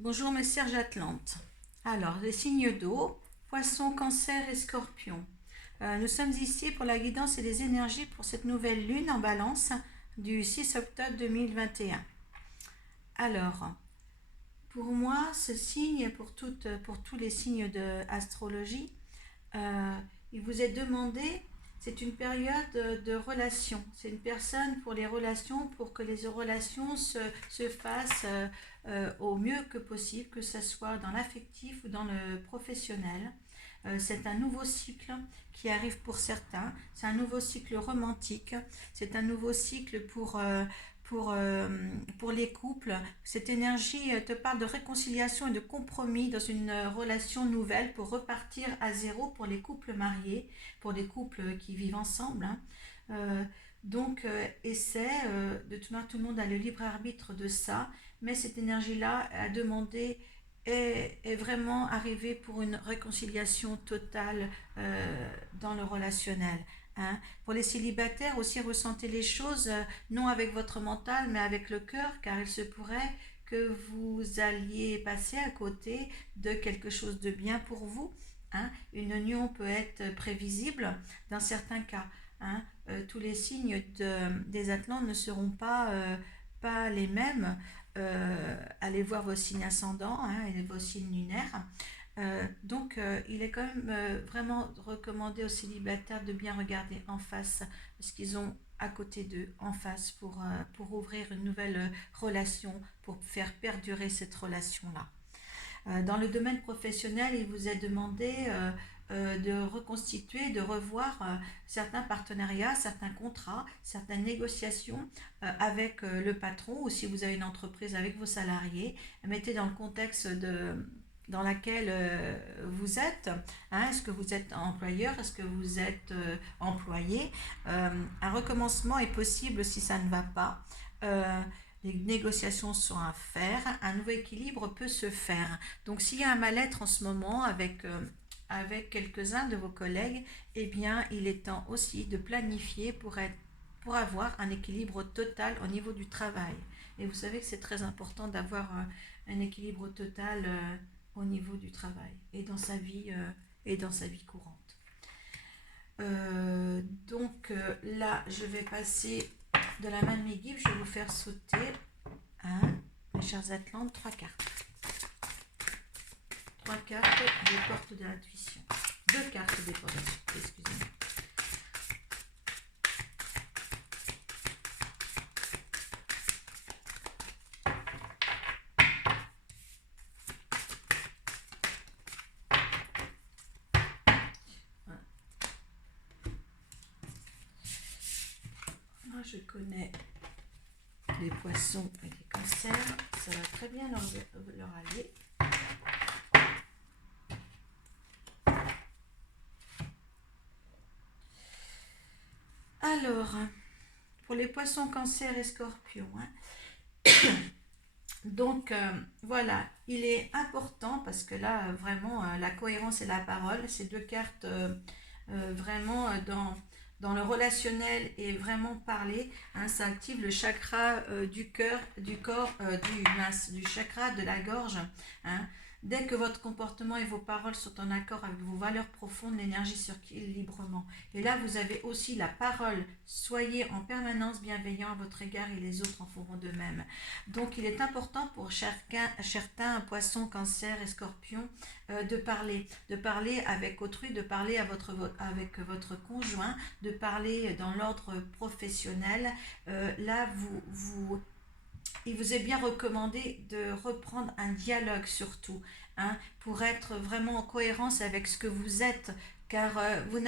Bonjour mes Serge Atlante. Alors, les signes d'eau, poisson, cancer et scorpion. Nous sommes ici pour la guidance et les énergies pour cette nouvelle lune en balance du 6 octobre 2021. Alors, pour moi, ce signe, pour tous les signes de astrologie, il vous est demandé, c'est une période de relation. C'est une personne pour les relations, pour que les relations se fassent au mieux que possible, que ce soit dans l'affectif ou dans le professionnel. C'est un nouveau cycle qui arrive pour certains. C'est un nouveau cycle romantique. C'est un nouveau cycle pour, euh, pour les couples. Cette énergie te parle de réconciliation et de compromis dans une relation nouvelle pour repartir à zéro pour les couples mariés, pour les couples qui vivent ensemble. Hein. Essaie, de tout le monde a le libre arbitre de ça, mais cette énergie-là a demandé est vraiment arrivée pour une réconciliation totale dans le relationnel. Hein. Pour les célibataires aussi, ressentez les choses non avec votre mental mais avec le cœur, car il se pourrait que vous alliez passer à côté de quelque chose de bien pour vous. Hein. Une union peut être prévisible dans certains cas. Hein. Tous les signes des Atlantes ne seront pas les mêmes. Allez voir vos signes ascendants, hein, et vos signes lunaires. Il est quand même vraiment recommandé aux célibataires de bien regarder en face ce qu'ils ont à côté d'eux, en face, pour ouvrir une nouvelle relation, pour faire perdurer cette relation-là. Dans le domaine professionnel, il vous est demandé de reconstituer, de revoir certains partenariats, certains contrats, certaines négociations avec le patron, ou si vous avez une entreprise avec vos salariés. Mettez dans le contexte dans laquelle vous êtes. Hein, est-ce que vous êtes employeur? Est-ce que vous êtes employé? Un recommencement est possible si ça ne va pas. Les négociations sont à faire, un nouveau équilibre peut se faire. Donc s'il y a un mal-être en ce moment avec quelques-uns de vos collègues, eh bien il est temps aussi de planifier pour avoir un équilibre total au niveau du travail. Et vous savez que c'est très important d'avoir un équilibre total au niveau du travail et dans sa vie courante. Là, je vais passer de la main de mes guides, je vais vous faire sauter, hein, mes chers Atlantes, 3 cartes. 3 cartes des portes de l'intuition. 2 cartes des portes de l'intuition, excusez-moi. Moi, je connais les poissons et les cancers, ça va très bien leur aller. Alors, pour les poissons, cancers et scorpions, hein. Voilà, il est important parce que là, vraiment, la cohérence et la parole, ces 2 cartes vraiment dans le relationnel et vraiment parler, hein, ça active le chakra du cœur, du corps, du chakra de la gorge. Hein. Dès que votre comportement et vos paroles sont en accord avec vos valeurs profondes, l'énergie circule librement. Et là, vous avez aussi la parole. Soyez en permanence bienveillant à votre égard et les autres en feront de même. Donc, il est important pour certains poissons, cancer et scorpions de parler avec autrui, de parler avec votre conjoint, de parler dans l'ordre professionnel. Il vous est bien recommandé de reprendre un dialogue surtout, hein, pour être vraiment en cohérence avec ce que vous êtes, car vous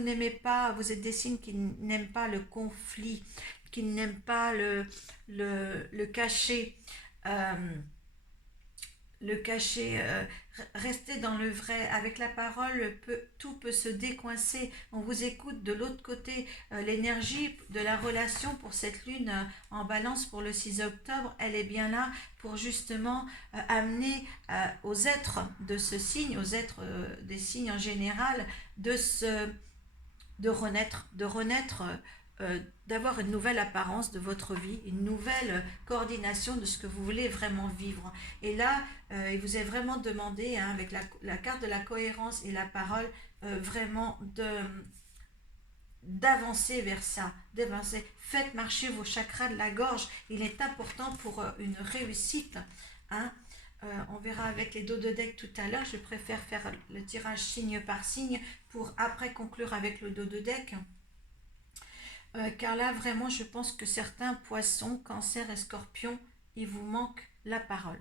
n'aimez pas, vous êtes des signes qui n'aiment pas le conflit, qui n'aiment pas le cacher. Euh, le cacher, rester dans le vrai. Avec la parole, tout peut se décoincer. On vous écoute de l'autre côté. L'énergie de la relation pour cette lune en balance pour le 6 octobre, elle est bien là pour justement amener aux êtres de ce signe, aux êtres des signes en général, de renaître d'avoir une nouvelle apparence de votre vie, une nouvelle coordination de ce que vous voulez vraiment vivre. Et là, il vous est vraiment demandé, hein, avec la carte de la cohérence et la parole, vraiment d'avancer vers ça, d'avancer. Faites marcher vos chakras de la gorge. Il est important pour une réussite. Hein. On verra avec les dos de deck tout à l'heure. Je préfère faire le tirage signe par signe pour après conclure avec le dos de deck. Car là, vraiment, je pense que certains poissons, cancer et scorpions, il vous manque la parole.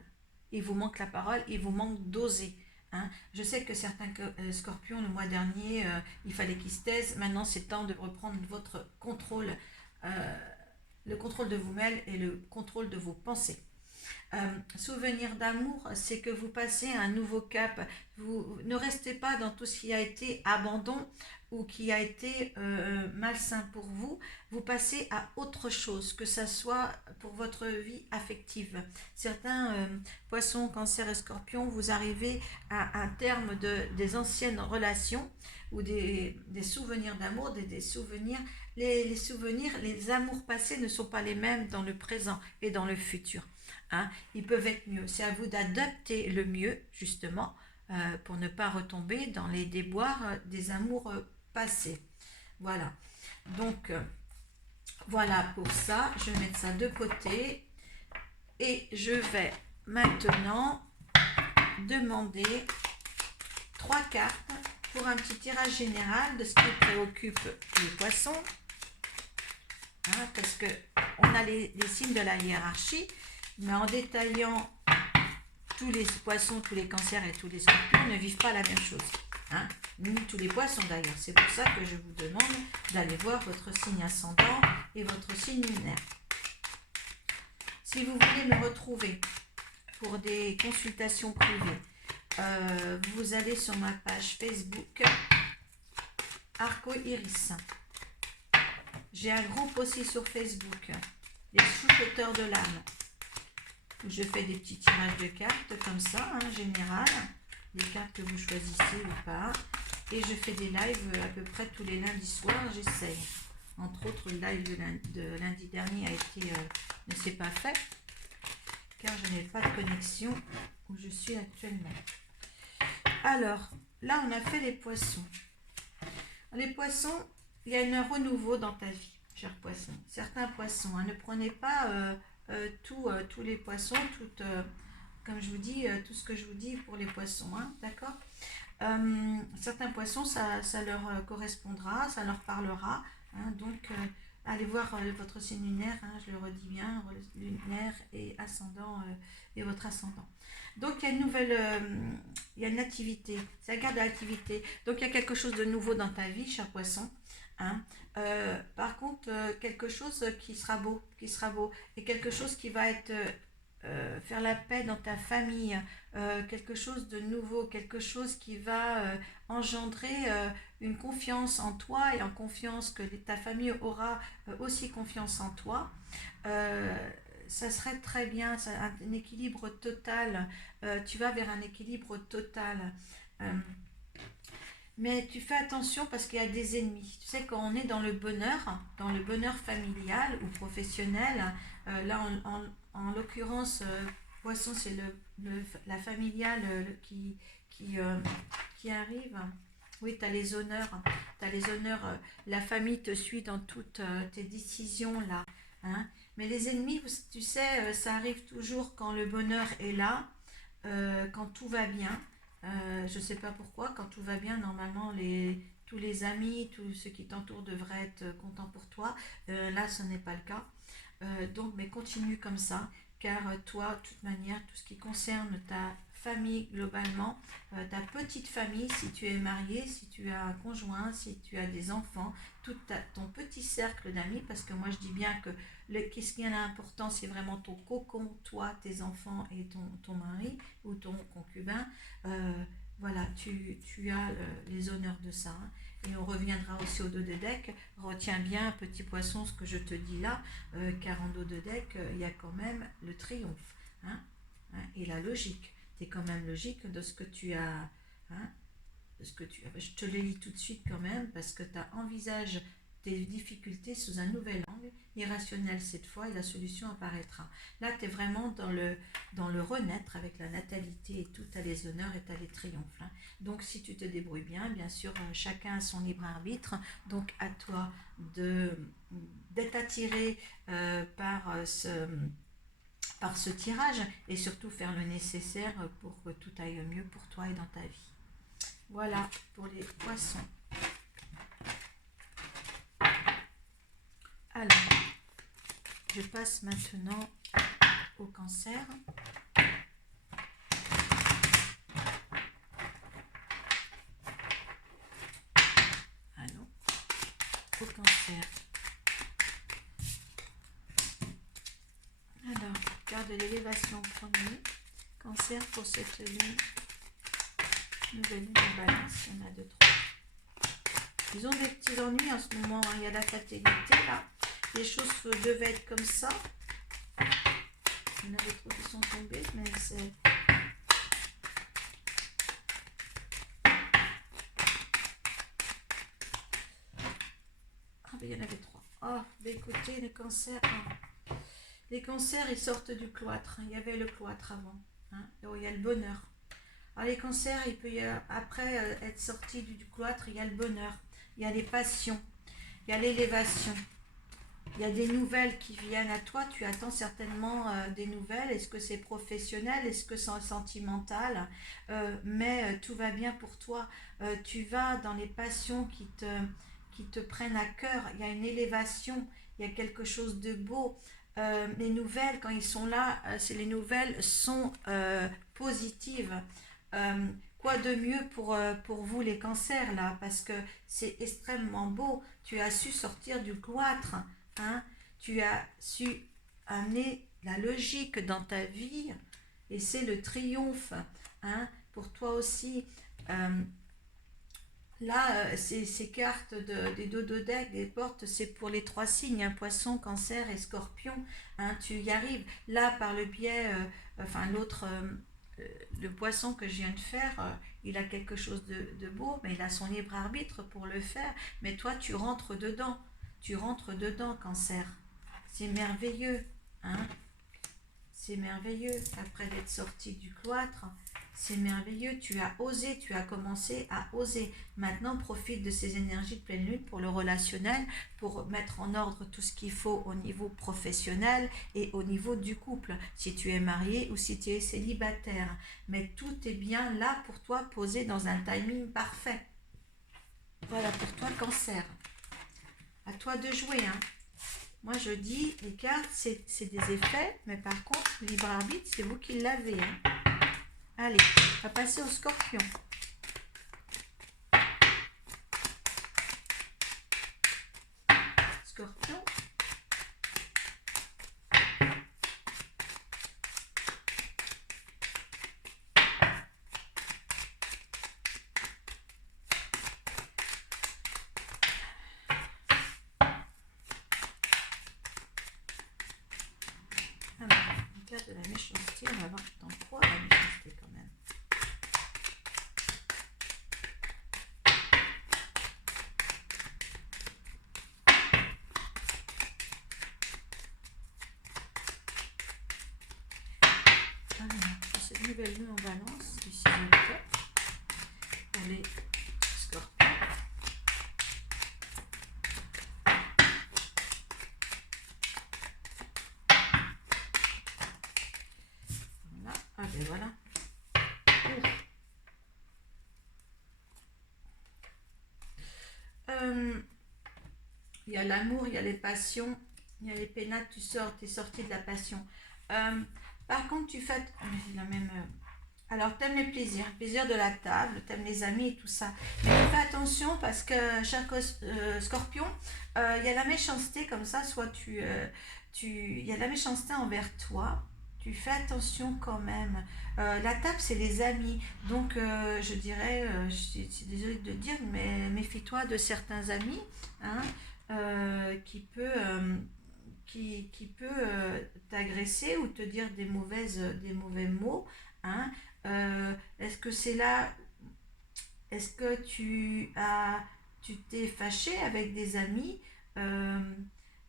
Il vous manque la parole, il vous manque d'oser. Hein. Je sais que certains scorpions, le mois dernier, il fallait qu'ils se taisent. Maintenant, c'est temps de reprendre votre contrôle, le contrôle de vous-même et le contrôle de vos pensées. Souvenir d'amour, c'est que vous passez à un nouveau cap. Vous ne restez pas dans tout ce qui a été abandon ou qui a été malsain pour vous. Vous passez à autre chose, que ça soit pour votre vie affective. Certains poissons, cancer et scorpions, vous arrivez à un terme des anciennes relations ou des souvenirs d'amour, des souvenirs. Les souvenirs, les amours passés ne sont pas les mêmes dans le présent et dans le futur. Hein, ils peuvent être mieux. C'est à vous d'adapter le mieux, justement, pour ne pas retomber dans les déboires des amours passés. Voilà. Donc, voilà pour ça. Je vais mettre ça de côté. Et je vais maintenant demander 3 cartes pour un petit tirage général de ce qui préoccupe les poissons. Hein, parce qu'on a les signes de la hiérarchie. Mais en détaillant, tous les poissons, tous les cancers et tous les scorpions ne vivent pas la même chose. Hein, ni tous les poissons d'ailleurs. C'est pour ça que je vous demande d'aller voir votre signe ascendant et votre signe lunaire. Si vous voulez me retrouver pour des consultations privées, vous allez sur ma page Facebook Arco Iris. J'ai un groupe aussi sur Facebook, les chuchoteurs de l'âme. Je fais des petits tirages de cartes comme ça, hein, général, des cartes que vous choisissez ou pas. Et je fais des lives à peu près tous les lundis soirs, j'essaye. Entre autres, le live de lundi dernier ne s'est pas fait, car je n'ai pas de connexion où je suis actuellement. Alors, là on a fait les poissons. Les poissons, il y a un renouveau dans ta vie, chers poissons. Certains poissons, hein, ne prenez pas... tous les poissons, comme je vous dis, tout ce que je vous dis pour les poissons, hein, d'accord. Certains poissons, ça leur correspondra, ça leur parlera, hein, donc allez voir votre signe lunaire, hein, je le redis bien, lunaire et ascendant et votre ascendant. Donc il y a une nouvelle, il y a une activité, c'est la carte de l'activité, donc il y a quelque chose de nouveau dans ta vie, cher poisson. Hein. Par contre, quelque chose qui sera beau, et quelque chose qui va être faire la paix dans ta famille, quelque chose de nouveau, quelque chose qui va engendrer une confiance en toi et en confiance que ta famille aura aussi confiance en toi. Ça serait très bien, un équilibre total. Tu vas vers un équilibre total. Mais tu fais attention parce qu'il y a des ennemis. Tu sais, quand on est dans le bonheur familial ou professionnel, là en l'occurrence, poisson, c'est la familiale qui arrive. Oui, tu as les honneurs. La famille te suit dans toutes tes décisions là. Hein. Mais les ennemis, tu sais, ça arrive toujours quand le bonheur est là, quand tout va bien. Je ne sais pas pourquoi, quand tout va bien, normalement, tous les amis, tous ceux qui t'entourent devraient être contents pour toi. Là, ce n'est pas le cas. Donc, mais continue comme ça, car toi, de toute manière, tout ce qui concerne ta famille globalement, ta petite famille, si tu es marié, si tu as un conjoint, si tu as des enfants, ton petit cercle d'amis, parce que moi je dis bien que qu'est-ce qui est important, c'est vraiment ton cocon, toi, tes enfants et ton mari ou ton concubin. Voilà, tu as les honneurs de ça. Hein. Et on reviendra aussi au dos de deck. Retiens bien, petit poisson, ce que je te dis là, car en dos de deck, il y a quand même le triomphe. Hein, et la logique. Tu es quand même logique de ce que tu as. Hein, je te le lis tout de suite quand même, parce que tu as envisage tes difficultés sous un nouvel angle, irrationnel cette fois, et la solution apparaîtra. Là, tu es vraiment dans le renaître avec la natalité et tout, tu as les honneurs et tu as les triomphes. Hein. Donc, si tu te débrouilles bien sûr, chacun a son libre arbitre. Donc, à toi d'être attiré par ce tirage et surtout faire le nécessaire pour que tout aille mieux pour toi et dans ta vie. Voilà pour les poissons. Alors, je passe maintenant au cancer. Alors, au cancer. Alors, garde l'élévation en premier. Cancer pour cette lune. Nouvelle lune de balance, il y en a 2, 3. Ils ont des petits ennuis en ce moment, hein. Il y a la fatalité là. Les choses devaient être comme ça. Il y en avait trop qui sont tombés, mais c'est... Ah, mais il y en avait 3. Oh, mais écoutez, les cancers... Hein. Les cancers, ils sortent du cloître. Il y avait le cloître avant. Hein. Oh, il y a le bonheur. Alors les cancers, il peut après être sorti du cloître, il y a le bonheur, il y a les passions, il y a l'élévation, il y a des nouvelles qui viennent à toi, tu attends certainement des nouvelles, est-ce que c'est professionnel, est-ce que c'est sentimental, mais tout va bien pour toi, tu vas dans les passions qui te prennent à cœur, il y a une élévation, il y a quelque chose de beau. Les nouvelles, quand ils sont là, les nouvelles sont positives. Quoi de mieux pour vous les cancers là, parce que c'est extrêmement beau, tu as su sortir du cloître, hein, tu as su amener la logique dans ta vie, et c'est le triomphe, hein, pour toi aussi. Là, ces cartes des dodo-decks, des portes, c'est pour les 3 signes, hein, poisson, cancer et scorpion. Hein, tu y arrives. Là, par le biais, l'autre, le poisson que je viens de faire, il a quelque chose de beau, mais il a son libre arbitre pour le faire. Mais toi, tu rentres dedans. Tu rentres dedans, cancer. C'est merveilleux. Hein, c'est merveilleux. Après d'être sorti du cloître, c'est merveilleux, tu as osé, tu as commencé à oser. Maintenant, profite de ces énergies de pleine lune pour le relationnel, pour mettre en ordre tout ce qu'il faut au niveau professionnel et au niveau du couple, si tu es marié ou si tu es célibataire. Mais tout est bien là pour toi, posé dans un timing parfait. Voilà pour toi, cancer. À toi de jouer, hein. Moi, je dis, les cartes, c'est des effets, mais par contre, le libre arbitre, c'est vous qui l'avez, hein. Allez, on va passer au scorpion. Scorpion. Alors, une carte de la méchanceté, on va voir dans quoi la méchanceté quand même. Cette nouvelle lune en balance du 6e pour les scorpions. Voilà, ah ben voilà. Il y a l'amour, il y a les passions, il y a les pénates, tu es sorti de la passion. Par contre, tu fais la même... alors, t'aimes les plaisirs, le plaisir de la table, t'aimes les amis et tout ça. Mais fais attention parce que chaque scorpion, il y a la méchanceté comme ça, soit il y a la méchanceté envers toi, tu fais attention quand même. La table, c'est les amis. Donc, je dirais, je suis désolée de te dire, mais méfie-toi de certains amis, hein, qui peut t'agresser ou te dire des mauvais mots. Hein. Est-ce que c'est là, est-ce que tu t'es fâché avec des amis Euh,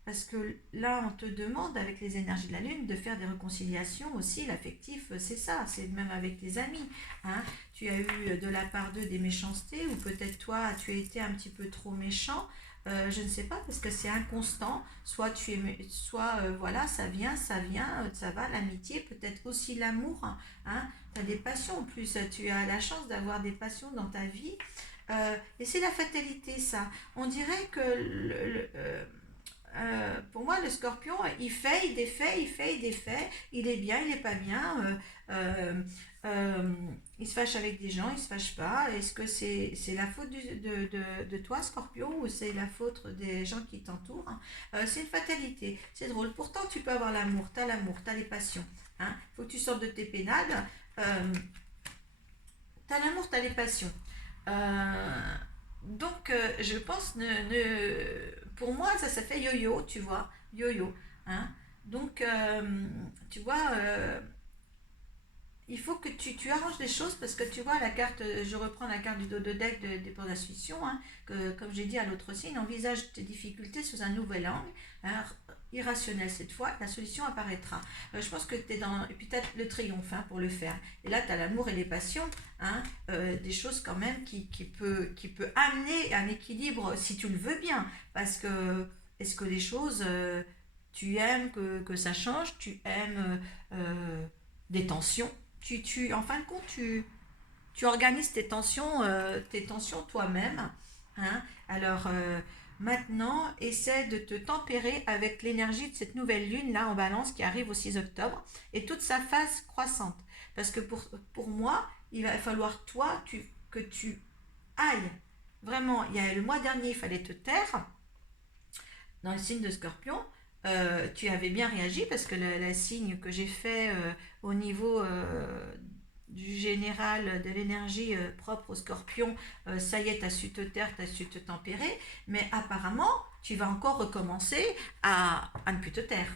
Parce que là, on te demande, avec les énergies de la Lune, de faire des réconciliations aussi. L'affectif, c'est ça, c'est même avec les amis. Hein. Tu as eu de la part d'eux des méchancetés, ou peut-être toi, tu as été un petit peu trop méchant. Je ne sais pas, parce que c'est inconstant. Soit tu es, soit voilà, ça vient, ça va. L'amitié, peut-être aussi l'amour. Hein. Tu as des passions en plus. Tu as la chance d'avoir des passions dans ta vie. Et c'est la fatalité, ça. On dirait que pour moi, le scorpion, il fait, il défait, il fait, il défait, il est bien, il n'est pas bien, euh, euh, il se fâche avec des gens, il se fâche pas. Est-ce que c'est la faute de toi, scorpion, ou c'est la faute des gens qui t'entourent? C'est une fatalité, c'est drôle. Pourtant, tu peux avoir l'amour, tu as les passions. Hein. Faut que tu sortes de tes pénades. Euh, T'as l'amour, t'as les passions. Euh, je pense, pour moi, ça fait yo-yo, tu vois, yo-yo. Hein. Donc, tu vois, il faut que tu arranges les choses parce que tu vois, la carte, je reprends la carte du dos de deck des points d'intuition, hein, que, comme j'ai dit à l'autre signe, envisage tes difficultés sous un nouvel angle, hein, irrationnel cette fois, la solution apparaîtra. Je pense que tu es dans. Et puis tu as le triomphe, hein, pour le faire. Et là, tu as l'amour et les passions, hein, des choses quand même qui peut amener un équilibre si tu le veux bien. Parce que, est-ce que les choses, tu aimes que ça change, tu aimes des tensions, en fin de compte, tu organises tes tensions toi-même. Hein. Alors maintenant, essaie de te tempérer avec l'énergie de cette nouvelle lune là en balance qui arrive au 6 octobre et toute sa phase croissante. Parce que pour moi, il va falloir toi que tu ailles. Vraiment, il y a le mois dernier, il fallait te taire dans le signe de Scorpion. Tu avais bien réagi parce que le signe que j'ai fait au niveau du général de l'énergie propre au Scorpion, ça y est, tu as su te taire, tu as su te tempérer, mais apparemment, tu vas encore recommencer à ne plus te taire.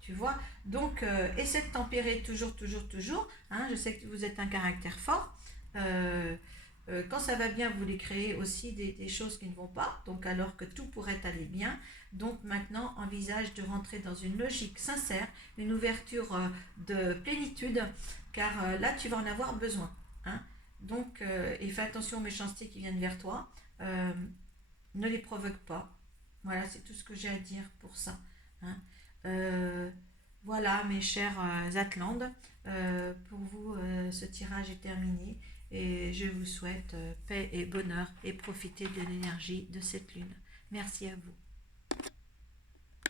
Tu vois. Donc, essaie de tempérer toujours, toujours, toujours. Hein. Je sais que vous êtes un caractère fort. Euh, quand ça va bien, vous voulez créer aussi des choses qui ne vont pas, donc alors que tout pourrait aller bien. Donc maintenant, envisage de rentrer dans une logique sincère, une ouverture de plénitude, car là, tu vas en avoir besoin. Hein. Donc, et fais attention aux méchancetés qui viennent vers toi. Euh, Ne les provoque pas. Voilà, c'est tout ce que j'ai à dire pour ça. Hein. Euh, voilà, mes chers Atlantes, pour vous, ce tirage est terminé et je vous souhaite paix et bonheur et profitez de l'énergie de cette lune. Merci à vous.